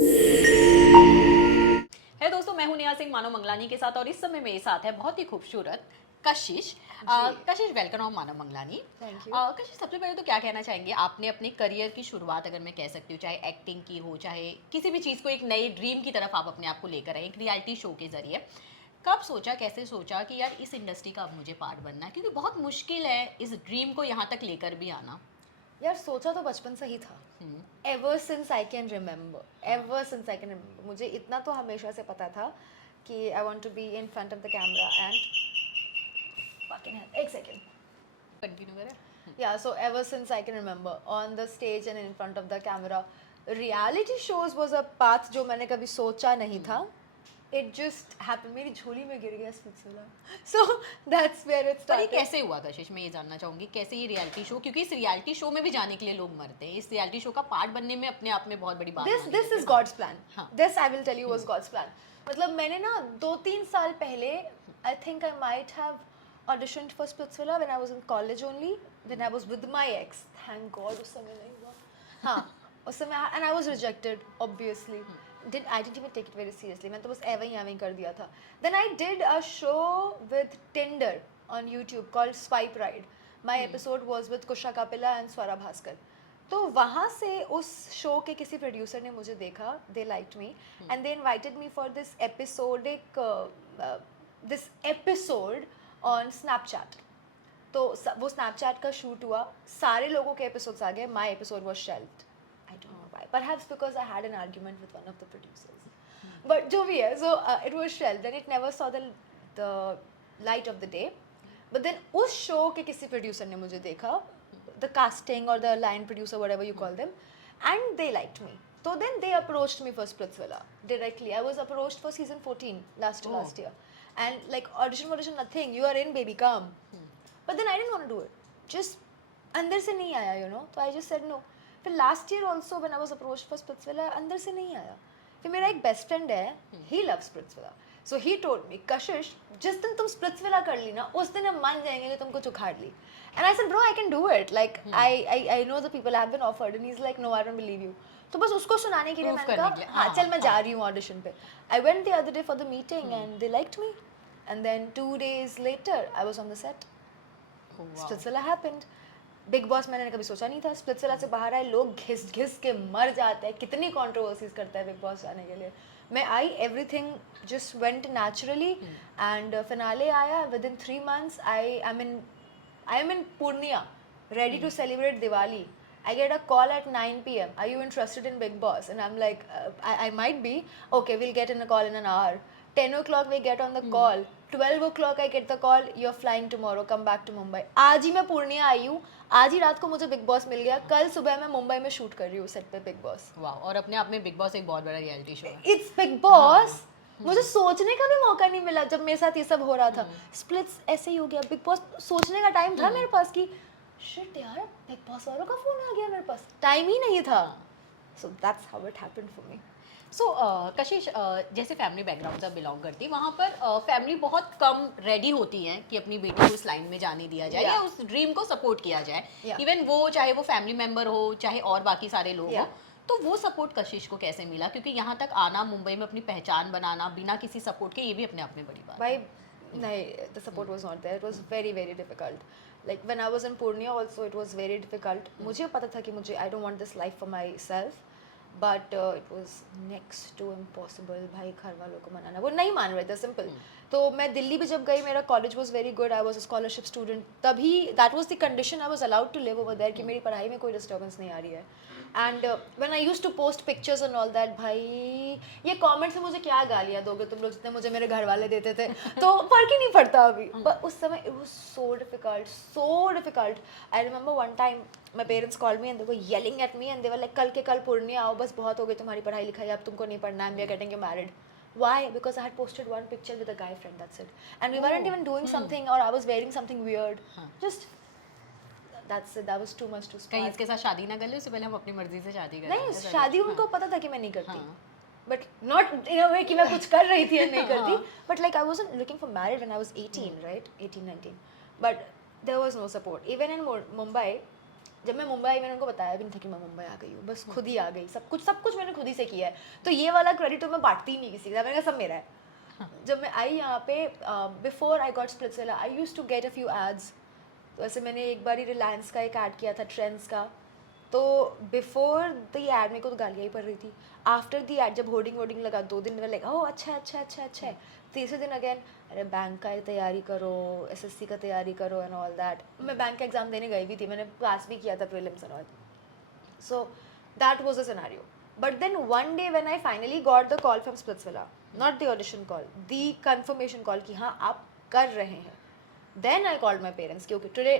है दोस्तों, मैं हूं नेहा सिंह मानव मंगलानी के साथ और इस समय मेरे साथ है बहुत ही खूबसूरत Kashish. Kashish, welcome on Manav Mangalani. Thank you. Kashish, सबसे पहले तो क्या कहना चाहेंगे, आपने अपने करियर की शुरुआत, अगर मैं कह सकती हूँ, चाहे एक्टिंग की हो, चाहे किसी भी चीज़ को एक नए ड्रीम की तरफ आप अपने आप को लेकर आए, एक रियलिटी शो के जरिए, कब सोचा, कैसे सोचा कि यार इस इंडस्ट्री का अब मुझे पार्ट बनना है, क्योंकि बहुत मुश्किल है इस ड्रीम को यहाँ तक लेकर भी आना। यार सोचा तो बचपन से ही था। Ever since I can remember, ever since I can remember, मुझे इतना तो हमेशा से पता था कि I want to be in front of the camera and एक सेकेंड कंटिन्यू करें। या so ever since I can remember on the stage and in front of the camera, reality shows was a path जो मैंने कभी सोचा नहीं था। It just happened, मेरी झोली में गिर गया Splitsvilla, so that's where it पर ये स्टार्टेड। कैसे हुआ कशिश, मैं ये जानना चाहूंगी, कैसे ये रियलिटी शो, क्योंकि इस रियलिटी शो में भी जाने के लिए लोग मरते हैं, इस रियलिटी शो का पार्ट बनने में अपने आप में बहुत बड़ी बात दिस मानी दिस जाती इज है। गॉड्स प्लान, हाँ। This I will tell you was God's plan. मतलब मैंने ना 2-3 साल पहले, I think I might have auditioned for Splitsvilla when I was in college only, when I was with my ex, thank god उस समय नहीं हुआ। हाँ, उस समय and I was rejected obviously, I didn't even take it very seriously, मैंने तो बस एवं ही कर दिया था। Then I did a show with Tinder on YouTube called Swipe Ride. My episode was with Kusha Kapila and Swara Bhaskar. तो वहाँ से उस शो के किसी प्रोड्यूसर ने मुझे देखा, they liked me and they invited me for this episode on Snapchat. तो वो स्नैपचैट का शूट हुआ, सारे लोगों के एपिसोड्स आ गए, my episode was shelved. I don't know why, perhaps because I had an argument with one of the producers, but जो भी है, so it was shelved and it never saw the light of the day. But then उस show के किसी producer ने मुझे देखा, the casting or the line producer, whatever you call them, and they liked me. So then they approached me for Splitsvilla directly. I was approached for season 14 last year, and like audition, nothing. You are in, baby, come. But then I didn't want to do it. Just अंदर से नहीं आया, you know. So I just said no. फिर last year also when I was approached for Splitsvilla, अंदर से नहीं आया. फिर मेरा एक बेस्ट फ्रेंड है, he loves Splitsvilla. So he told me, Kashish, जिस दिन तुम Splitsvilla कर ली ना, उस दिन हम मान जाएंगे कि तुम कुछ उखाड़ ली. And I said, bro, I can do it. Like, I know the people have been offered. And he's like, no, I don't believe you. तो बस उसको सुनाने के लिए मैंने कहा, हाँ चल मैं जा रही हूँ ऑडिशन पे. I went the other day for the meeting and they liked me. And then 2 days later, I was on the set. Splitsvilla happened. Big boss मैंने कभी सोचा नहीं था। स्प्लिट्सविला से बाहर आए लोग घिस घिस के मर जाते हैं, कितनी कंट्रोवर्सीज करता है बिग बॉस जाने के लिए। मैं I, everything just went naturally and finale आया within 3 months। I am in Purnia ready to celebrate Diwali. I get a call at 9 p.m. Are you interested in Big Boss? And I'm like, I might be. Okay, we'll get in a call in an hour. 10 o'clock we get on the call. 12 o'clock I get the call. You're flying tomorrow. Come back to Mumbai. आज ही मैं पूर्णिया आई हूँ, आज ही रात को मुझे big boss मिल गया, कल सुबह मैं मुंबई में शूट कर रही हूँ सेट पे बिग बॉस। वाह, और अपने आप में बिग बॉस एक बहुत बड़ा रियलिटी शो है। It's big boss. मुझे सोचने का भी मौका नहीं मिला जब मेरे साथ ये सब हो रहा था। स्प्लिट्स ऐसे ही हो गया, बिग बॉस सोचने का टाइम था मेरे पास कि शिट यार, बिग बॉस वालों का फोन आ गया, मेरे पास टाइम ही नहीं था। So that's how it happened for me. So Kashish, जैसे फैमिली बैकग्राउंड से बिलोंग करती है, वहाँ पर फैमिली बहुत कम रेडी होती हैं कि अपनी बेटी को इस लाइन में जाने दिया जाए या उस ड्रीम को सपोर्ट किया जाए। इवन वो चाहे वो फैमिली मेम्बर हो, चाहे और बाकी सारे लोग हो, तो वो सपोर्ट कशिश को कैसे मिला? क्योंकि यहाँ तक आना, मुंबई में अपनी पहचान बनाना बिना किसी सपोर्ट के, ये भी अपने आप में बड़ी बात भाई नहीं, the support was not there, it was very very difficult. Like when I was in Purnia also it was very difficult. मुझे पता था कि मुझे, I don't want this life for myself, but it was next to impossible. भाई घर वालों को मनाना, वो नहीं मान रहे थे, सिंपल। तो मैं दिल्ली भी जब गई, मेरा college was very good, I was a scholarship student, तभी that was the condition I was allowed to live over there कि मेरी पढ़ाई में कोई डिस्टर्बेंस नहीं आ रही है। And when I used to post pictures and all that, भाई ये कमेंट से मुझे क्या गालियाँ दोगे तुम लोग, जितने मुझे मेरे घर वाले देते थे, तो फर्क ही नहीं पड़ता अभी। पर उस समय it was so difficult, so difficult. I remember one time my parents called me and they were yelling at me and they were like, कल के कल पूर्णिया आओ, बस बहुत हो गई तुम्हारी पढ़ाई लिखाई, अब तुमको नहीं पढ़ना है, we are getting you married. Why? Because I had posted one picture with a guy friend, that's it. And we weren't even doing something, or I was wearing something weird. Just that's it, that was too much to start. कहीं इसके साथ शादी ना कर ले, उससे पहले हम अपनी मर्जी से शादी करें। नहीं, शादी उनको पता था कि मैं नहीं करती, but not in a way कि मैं कुछ कर रही थी या नहीं करती, but like I wasn't looking for marriage when I was 18, right? 18, 19. But there was no support. Even in Mumbai, जब मैं मुंबई आई मैंने उनको बताया भी नहीं था कि मैं मुंबई आ गई हूँ, बस खुद ही आ गई, सब कुछ मैंने खुद ही से किया है, तो ये वाला क्रेडिट तो मैं बांटती ही नहीं किसी का, मैंने कहा सब मेरा है। जब मैं आई यहाँ पे, before I got Splitsvilla I used to get a few ads, तो ऐसे मैंने एक बार ही रिलायंस का एक ऐड किया था, ट्रेंड्स का, तो बिफोर द ऐड मेरे को तो गालियाँ ही पड़ रही थी, आफ्टर द ऐड जब होर्डिंग लगा 2 दिन में लाइक ओह अच्छा है, तीसरे दिन अगेन अरे बैंक का तैयारी करो, एसएससी का तैयारी करो एंड ऑल दैट। मैं बैंक का एग्जाम देने गई भी थी, मैंने पास भी किया था prelims and all, so that was a scenario. But then one day when I finally got the call from Splitsvilla, not the audition call, the confirmation call कि हाँ आप कर रहे हैं, then I called my parents कि okay today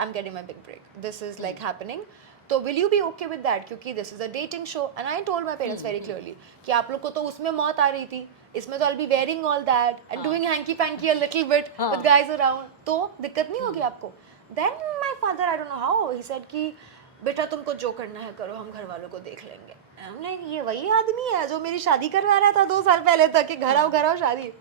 I'm getting my big break, this is like happening, तो will you be okay with that, क्योंकि this is a dating show, and I told my parents very clearly कि आप लोग को तो उसमें मौत आ रही थी, इसमें तो I'll be wearing all that and doing hanky panky a little bit with guys around, तो दिक्कत नहीं होगी आपको। Then my father, I don't know how, he said कि बेटा तुमको जो करना है करो, हम घर वालों को देख लेंगे। I'm like ये वही आदमी है जो मेरी शादी करवा रहा था 2 साल पहले तक कि घर आओ शादी।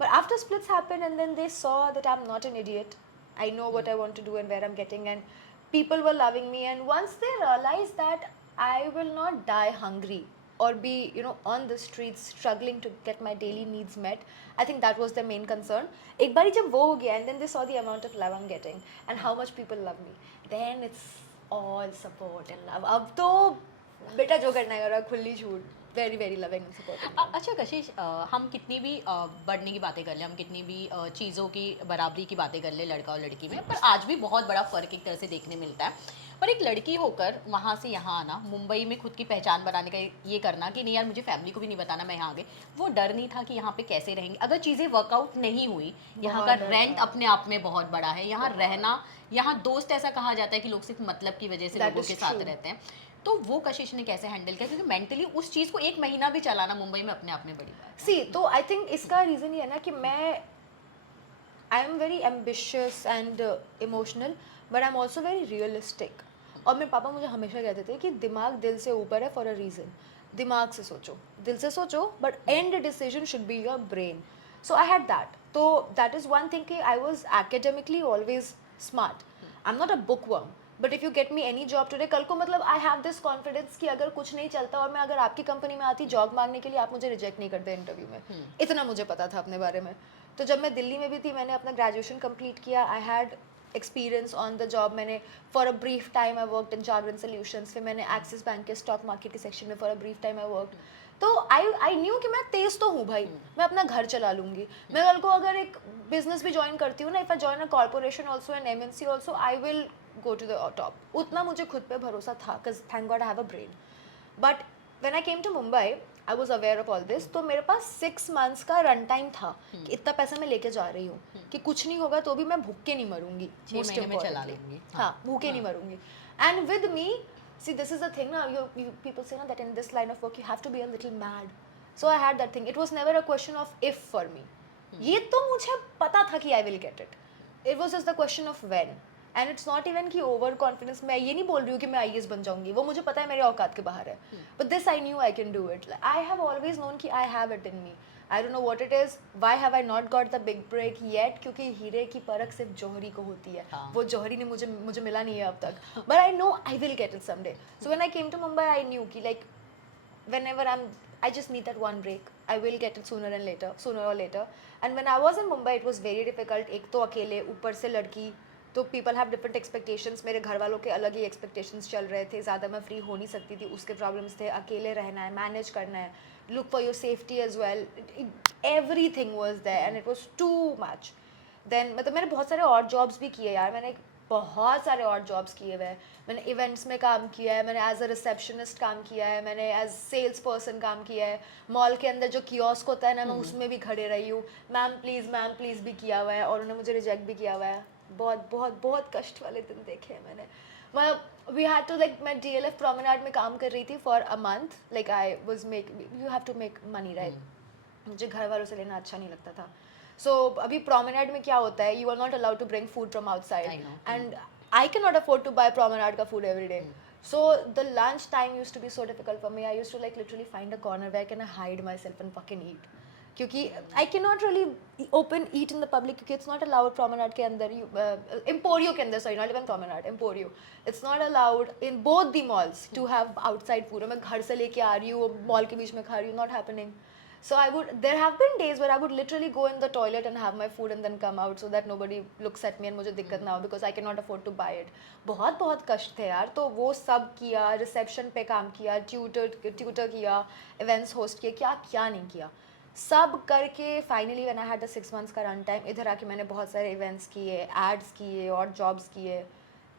But after splits happened and then they saw that I'm not an idiot, I know what I want to do and where I'm getting, and people were loving me, and once they realized that I will not die hungry or be on the streets struggling to get my daily needs met, I think that was the main concern. एक बारी जब वो हो गया and then they saw the amount of love I'm getting and how much people love me, then it's all support and love. अब तो बेटा जो करना है करो, खुली छूट, very very loving and supporting. अच्छा कशिश, हम कितनी भी बढ़ने की बातें कर लें, हम कितनी भी चीज़ों की बराबरी की बातें कर लें लड़का और लड़की में, पर आज भी बहुत बड़ा फ़र्क एक तरह से देखने मिलता है। पर एक लड़की होकर वहाँ से यहाँ आना, मुंबई में खुद की पहचान बनाने का ये करना कि नहीं यार मुझे फैमिली को भी नहीं बताना मैं यहाँ आ गई, वो डर नहीं था कि यहाँ पे कैसे रहेंगे अगर चीज़ें वर्कआउट नहीं हुई, यहाँ का रेंट अपने आप में बहुत बड़ा है, यहाँ रहना, यहाँ दोस्त ऐसा कहा जाता है कि लोग सिर्फ मतलब की वजह से लोगों के साथ रहते हैं, तो वो कशिश ने कैसे हैंडल किया, क्योंकि मेंटली उस चीज़ को 1 महीना भी चलाना मुंबई में अपने आप में बड़ी बात है। सी तो आई थिंक इसका रीज़न ये है ना कि मैं I am very ambitious and emotional, but I am also very realistic. और मेरे पापा मुझे हमेशा कहते थे कि दिमाग दिल से ऊपर है फॉर अ रीज़न, दिमाग से सोचो, दिल से सोचो, but and decision should be your brain. So I had that, तो दैट इज़ वन थिंग कि I was academically always smart, I am not a book worm, but if you get me any job today, कल को मतलब I have this confidence कि अगर कुछ नहीं चलता और मैं अगर आपकी कंपनी में आती जॉब मांगने के लिए, आप मुझे रिजेक्ट नहीं करते इंटरव्यू में, इतना मुझे पता था अपने बारे में। तो जब मैं दिल्ली में भी थी, मैंने अपना ग्रेजुएशन कंप्लीट किया, I had experience on the job, मैंने for a brief time I worked in Jagran solutions, फिर मैंने एक्सिस बैंक के स्टॉक मार्केट के सेक्शन में for a brief time I worked, तो आई न्यू कि मैं तेज़ तो हूँ भाई, मैं अपना घर चला लूँगी, मैं कल को अगर एक बिजनेस भी ज्वाइन करती हूँ ना, if I join a corporation also an MNC also, I will go to the top, उतना मुझे खुद पे भरोसा था, because thank God I have a brain. But when I came to Mumbai, I was aware of all this, तो मेरे पास 6 months का run time था कि इतना पैसा मैं लेके जा रही हूँ कि कुछ नहीं होगा तो भी मैं भूखे नहीं मरूंगी, 6 महीने में चला लूंगी, हाँ भूखे नहीं मरूंगी। And with me, see this is the thing now, you people say ना that in this line of work you have to be a little mad, so I had that thing, it was never a question of if for me, ये तो मुझे पता था कि I will get it, it was just the question of when. And it's not even कि over confidence, मैं ये नहीं बोल रही हूँ कि मैं IAS बन जाऊंगी, वो मुझे पता है मेरे औकात के बाहर है, but this I knew I can do it, I have always known कि I have it in me, I don't know what it is, why have I not got the big break yet, क्योंकि हीरे की परख सिर्फ जौहरी को होती है, वो जौहरी ने मुझे मिला नहीं है अब तक, but I know I will get it someday. So when I came to Mumbai I knew कि like whenever I just need that one break, I will get it sooner or later. And when I was in Mumbai, it was very difficult. एक तो अकेले, ऊपर से लड़की, तो people have different expectations. मेरे घर वालों के अलग ही expectations चल रहे थे, ज़्यादा मैं free हो नहीं सकती थी, उसके problems थे, अकेले रहना है, manage करना है, look for your safety as well. Everything was there and it was too much. Then मतलब मैंने बहुत सारे और jobs भी किए यार, मैंने बहुत सारे और जॉब्स किए हुए हैं, मैंने इवेंट्स में काम किया है, मैंने एज अ रिसेप्शनिस्ट काम किया है, मैंने एज सेल्स पर्सन काम किया है, मॉल के अंदर जो कियोस्क होता है ना, मैं उसमें भी खड़े रही हूँ, मैम प्लीज़ भी किया हुआ है, और उन्होंने मुझे रिजेक्ट भी किया हुआ है, बहुत बहुत बहुत कष्ट वाले दिन देखे हैं मैंने। मतलब वी हैड टू लाइक, मैं DLF प्रोमेनाड में काम कर रही थी for a month, like I was you have to make money right, मुझे घर वालों से लेना अच्छा नहीं लगता था। So अभी promenade में क्या होता है, you are not allowed to bring food from outside, and I cannot afford to buy promenade का food every day. So the lunch time used to be so difficult for me. I used to like literally find a corner where can I hide myself and fucking eat. क्योंकि I can not really open eat in the public, क्योंकि it's not allowed promenade के अंदर, Emporio के अंदर, sorry not even promenade, Emporio, it's not allowed in both the malls to have outside food. मैं घर से लेके आ रही हूँ, मॉल के बीच में खा रही हूँ, not happening. So there have been days where I would literally go in the toilet and have my food and then come out so that nobody looks at me and मुझे दिक्कत ना हो, because I cannot afford to buy it. बहुत कष्ट थे यार. तो वो सब किया, रिसेप्शन पे काम किया, ट्यूटर किया, इवेंट्स होस्ट किए, क्या नहीं किया, सब करके finally when I had the 6 months का रन टाइम, इधर आके मैंने बहुत सारे इवेंट्स किए, एड्स किए और जॉब्स किए,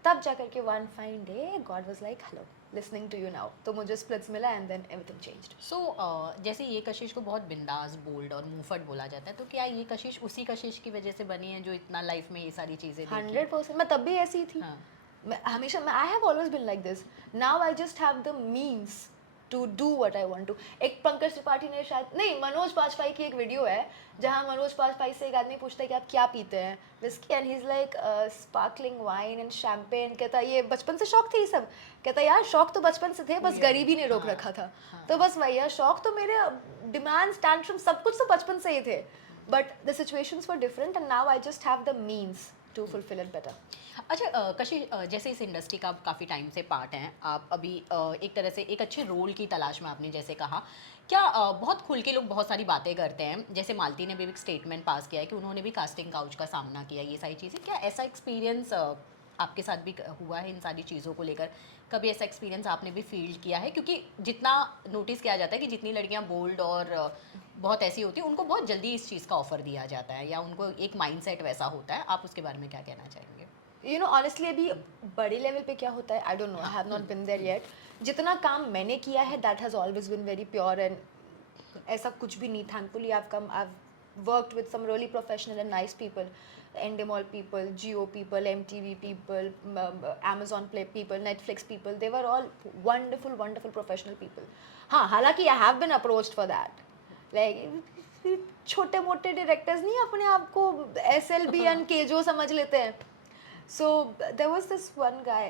तब जा करके one fine day God was like hello, listening to you now. तो मुझे स्प्लिट्स मिला and then everything changed. So जैसे ये कशिश को बहुत बिंदास, बोल्ड और मुंहफट बोला जाता है, तो क्या ये कशिश उसी कशिश की वजह से बनी है जो इतना लाइफ में ये सारी चीज़ें 100%. मैं तब भी ऐसी ही थी. हाँ. मैं हमेशा, I have always been like this. Now I just have the means to do what I want to. एक पंकज त्रिपाठी ने शायद नहीं, मनोज बाजपेयी की एक वीडियो है जहाँ मनोज बाजपेयी से एक आदमी पूछता है कि आप क्या पीते हैं, whisky, and he is like sparkling wine and champagne. कहता ये बचपन से शौक थे ये सब. कहता यार शौक तो बचपन से थे, बस गरीबी ने रोक रखा था. तो बस वही है, शौक तो मेरे, डिमांड्स, टैंट्रम, सब कुछ तो बचपन से ही थे, but the situations were different and now I just have the means to fulfil it better. अच्छा कशिश, जैसे इस इंडस्ट्री का आप काफ़ी टाइम से पार्ट हैं, आप अभी एक तरह से एक अच्छे रोल की तलाश में, आपने जैसे कहा, क्या बहुत खुल के लोग बहुत सारी बातें करते हैं, जैसे मालती ने भी एक स्टेटमेंट पास किया है कि उन्होंने भी कास्टिंग काउच का सामना किया, ये सारी चीज़ें, क्या ऐसा एक्सपीरियंस आपके साथ भी हुआ है इन सारी चीज़ों को लेकर? कभी ऐसा एक्सपीरियंस आपने भी फील किया है? क्योंकि जितना नोटिस किया जाता है कि जितनी लड़कियां बोल्ड और बहुत ऐसी होती हैं, उनको बहुत जल्दी इस चीज़ का ऑफर दिया जाता है, या उनको एक माइंडसेट वैसा होता है. आप उसके बारे में क्या कहना चाहेंगे? यू नो ऑनेस्टली अभी बड़े लेवल पे क्या होता है I don't know, I have not been there yet. जितना काम मैंने किया है that has always been very pure and ऐसा कुछ भी नहीं. Thankfully I worked with some really professional and nice people, Endemol people, Jio people, MTV people, Amazon Play people, Netflix people, they were all wonderful professional people. हाँ, हालांकि I have been approached for that, like छोटे मोटे directors नहीं अपने आप को SLB and KJo समझ लेते हैं. So there was this one guy,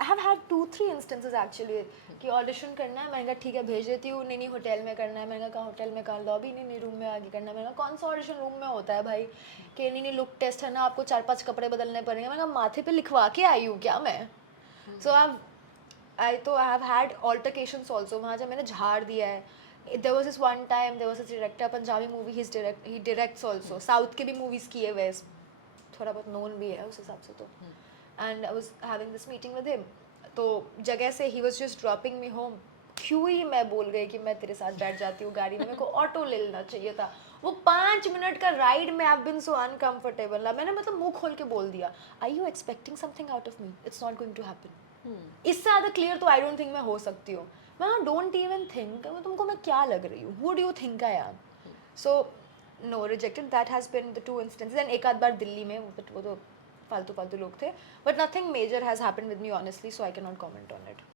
I have had 2-3 instances actually कि ऑडिशन करना है, मैंने कहा ठीक है भेज देती हूँ. नहीं होटल में करना है, मैंने कहा होटल में कहा, लॉबी नहीं रूम में आगे करना है. मैंने कहा कौन सा ऑडिशन रूम में होता है भाई, कि नहीं लुक टेस्ट है ना, आपको 4-5 कपड़े बदलने पड़ेंगे. मैंने कहा माथे पे लिखवा के आई हूँ क्या मैं. सो आई हैव हैड ऑल्टरकेशंस ऑल्सो वहाँ जब मैंने झाड़ दिया है. there was this one time, there was this director, Punjabi movie he directs also, south के भी मूवीज़ किए हुए, थोड़ा बहुत नोन भी है उस हिसाब से. तो and I was having this meeting with him, तो जगह से he was just dropping me home. क्यों ही मैं बोल गई कि मैं तेरे साथ बैठ जाती हूँ गाड़ी में, मेरे को ऑटो ले लेना चाहिए था. वो 5 मिनट का राइड में I have been so uncomfortable ना, मैंने मतलब मुंह खोल के बोल दिया, are you expecting something out of me, it's not going to happen. इससे ज़्यादा क्लियर तो आई डोंट थिंक मैं हो सकती हूँ. मैं डोंट इवन थिंक, तुमको मैं क्या लग रही हूँ, who do you think I am. So no, rejected. That has been the 2 instances. एंड एक आध बार दिल्ली में, वो तो फालतू लोग थे, but nothing major has happened with me honestly, so I can not comment on it.